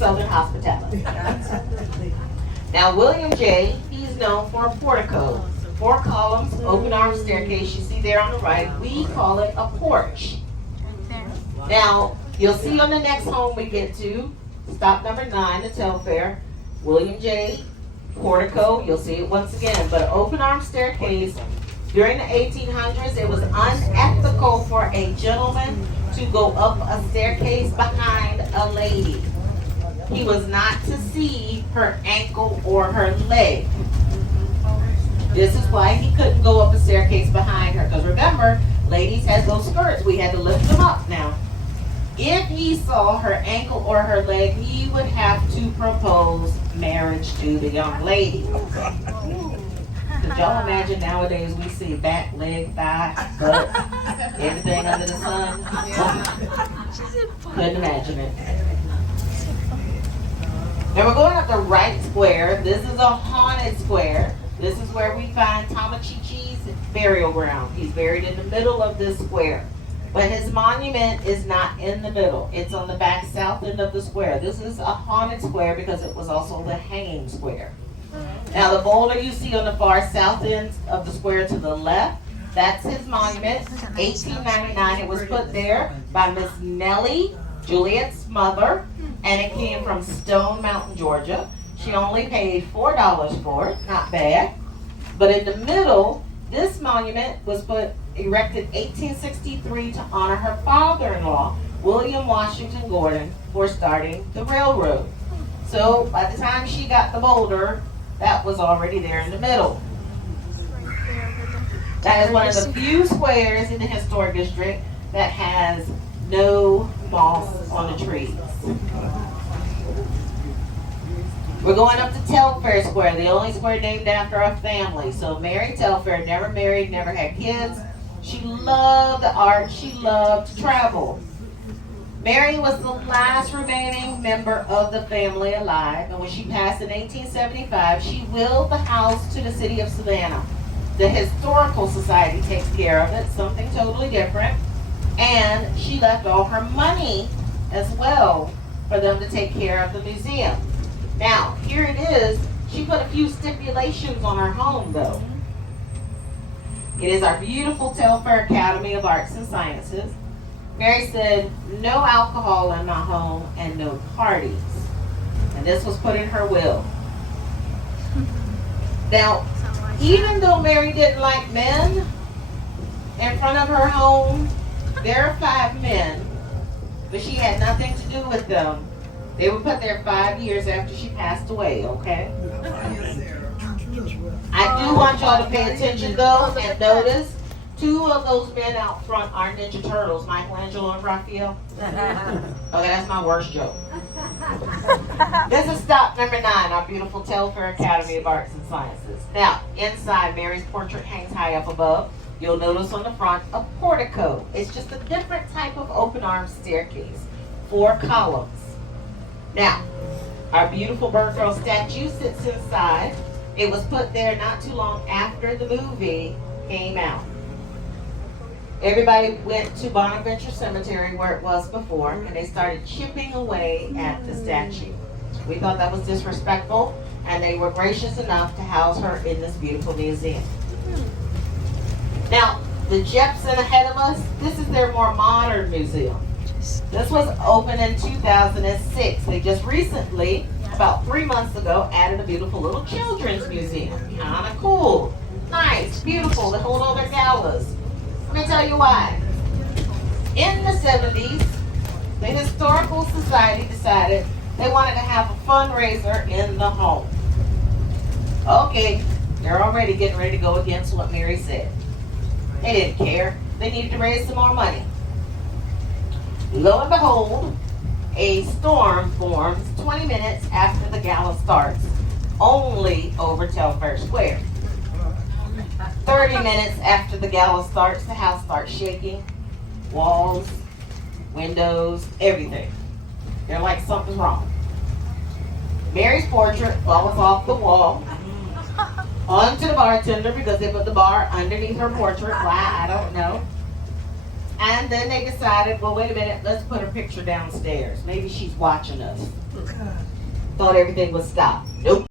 Southern hospitality. Now, William J., he's known for a portico. 4 columns, open arm staircase. You see there on the right. We call it a porch. Now, you'll see on the next home we get to, stop number 9, the Telfair, William J. Portico. You'll see it once again. But an open arm staircase. During the 1800s, it was unethical for a gentleman to go up a staircase behind a lady. He was not to see her ankle or her leg. This is why he couldn't go up a staircase behind her. Because remember, ladies had those skirts. We had to lift them up now. If he saw her ankle or her leg, he would have to propose marriage to the young lady. Could y'all imagine nowadays we see back, leg, thigh, butt, everything under the sun? Couldn't imagine it. Now we're going up the right square. This is a haunted square. This is where we find Tamachichi's burial ground. He's buried in the middle of this square. But his monument is not in the middle. It's on the back south end of the square. This is a haunted square because it was also the hanging square. Now the boulder you see on the far south end of the square to the left, that's his monument. 1899, it was put there by Miss Nellie, Juliet's mother, and it came from Stone Mountain, Georgia. She only paid $4 for it, not bad. But in the middle, this monument was erected 1863 to honor her father-in-law, William Washington Gordon, for starting the railroad. So by the time she got the boulder, that was already there in the middle. That is one of the few squares in the historic district that has no moss on the trees. We're going up to Telfair Square, the only square named after a family. So Mary Telfair, never married, never had kids. She loved the art. She loved to travel. Mary was the last remaining member of the family alive, and when she passed in 1875, she willed the house to the city of Savannah. The Historical Society takes care of it, something totally different, and she left all her money as well for them to take care of the museum. Now, here it is. She put a few stipulations on her home, though. It is our beautiful Telfair Academy of Arts and Sciences. Mary said, no alcohol in my home and no parties. And this was put in her will. Now, even though Mary didn't like men, in front of her home, there are 5 men, but she had nothing to do with them. They were put there 5 years after she passed away, okay? I do want y'all to pay attention though and notice 2 of those men out front are Ninja Turtles, Michelangelo and Raphael. Okay, that's my worst joke. This is stop number 9, our beautiful Telfair Academy of Arts and Sciences. Now, inside, Mary's portrait hangs high up above. You'll notice on the front a portico. It's just a different type of open arm staircase. 4 columns. Now, our beautiful bird girl statue sits inside. It was put there not too long after the movie came out. Everybody went to Bonaventure Cemetery where it was before, and they started chipping away at the statue. We thought that was disrespectful, and they were gracious enough to house her in this beautiful museum. Now, the Jepson ahead of us, this is their more modern museum. This was opened in 2006. They just recently, about 3 months ago, added a beautiful little children's museum. Kind of cool. Nice, beautiful. They hold all their galas. Let me tell you why. In the 70s, the Historical Society decided they wanted to have a fundraiser in the home. Okay, they're already getting ready to go against what Mary said. They didn't care. They needed to raise some more money. Lo and behold, a storm forms 20 minutes after the gala starts, only over Telfair Square. 30 minutes after the gala starts, the house starts shaking. Walls, windows, everything. They're like something's wrong. Mary's portrait falls off the wall onto the bartender because they put the bar underneath her portrait. Why? I don't know. And then they decided, well, wait a minute, let's put her picture downstairs. Maybe she's watching us. Thought everything would stop. Nope.